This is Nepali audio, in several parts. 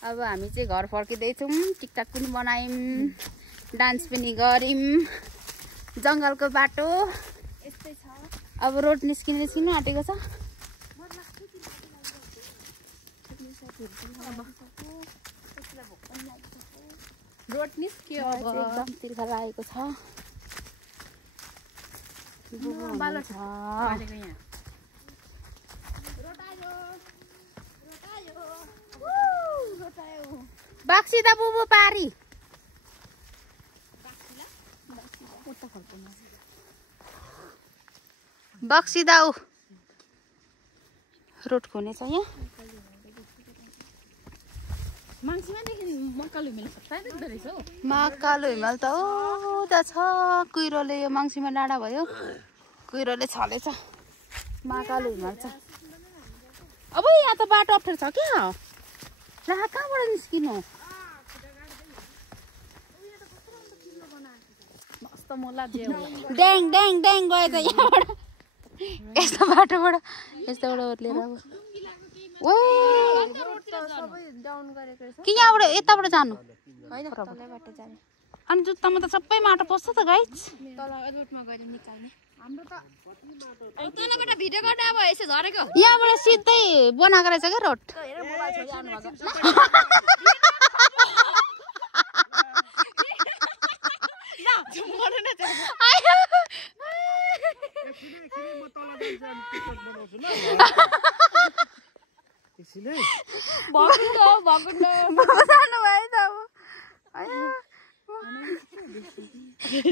अब हामी चाहिँ घर फर्किँदैछौँ। टिकटक पनि बनायौँ, डान्स पनि गऱ्यौँ। जङ्गलको बाटो यस्तै छ। अब रोड निस्किनु आँटेको छ। रोड निस्क्यो एकदम तिर्खा लागेको छ। बाक्सिदा बुबु पारी बक्सिदा ऊ रोड खोने छ यहाँ। महाकाल हिमाल त उता छ। कुहिरोले यो मङ्सिमा डाँडा भयो, कुहिरोले छलेछ। महाकाल हिमाल छ। अब यहाँ त बाटो अप्ठ्यारो छ क्या। कहाँबाट निस्किनु? ड्याङ ड्याङ ड्याङ गयो त यहाँबाट। यस्तो बाटोबाट यस्तोबाट ओर्लेर अब कि यहाँबाट यताबाट जानु अनि जुत्तामा त सबै माटो पस्छ त गाइज। यहाँबाट सिधै बनाएको रहेछ क्या रोड।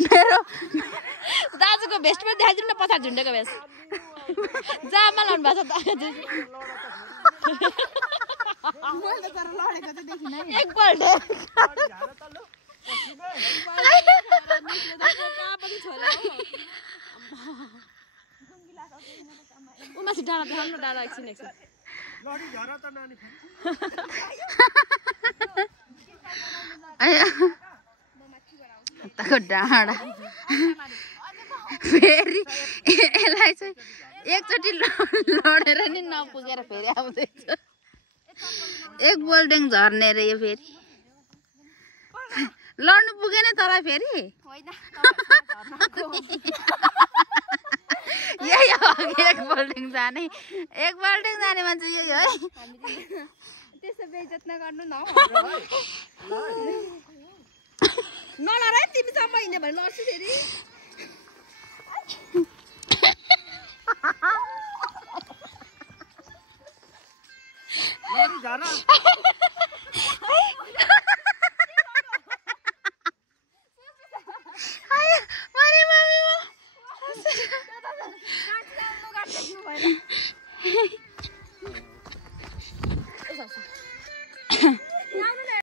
मेरो दाजुको भेस्ट पनि देखाइदिनु न, पछाडि झुन्डेको भेस्ट जामा लाउनु भएको छ। एकपल्ट उमासी डाँडा देखाउनु न, डाँडा एकछिन एकछिन। डाँडा फेरि यसलाई चाहिँ एकचोटि लडेर नि नपुगेर फेरि आउँदैछ। एक बोल्डिङ झर्ने रे यो फेरि। लड्नु पुगेन तर फेरि यही हो एक बोल्डिङ जाने मान्छे यही है। त्यसो बेइज्जत नगर्नु न नलड है। तिमीसम्म हिँड्यो भने लड्छु फेरि।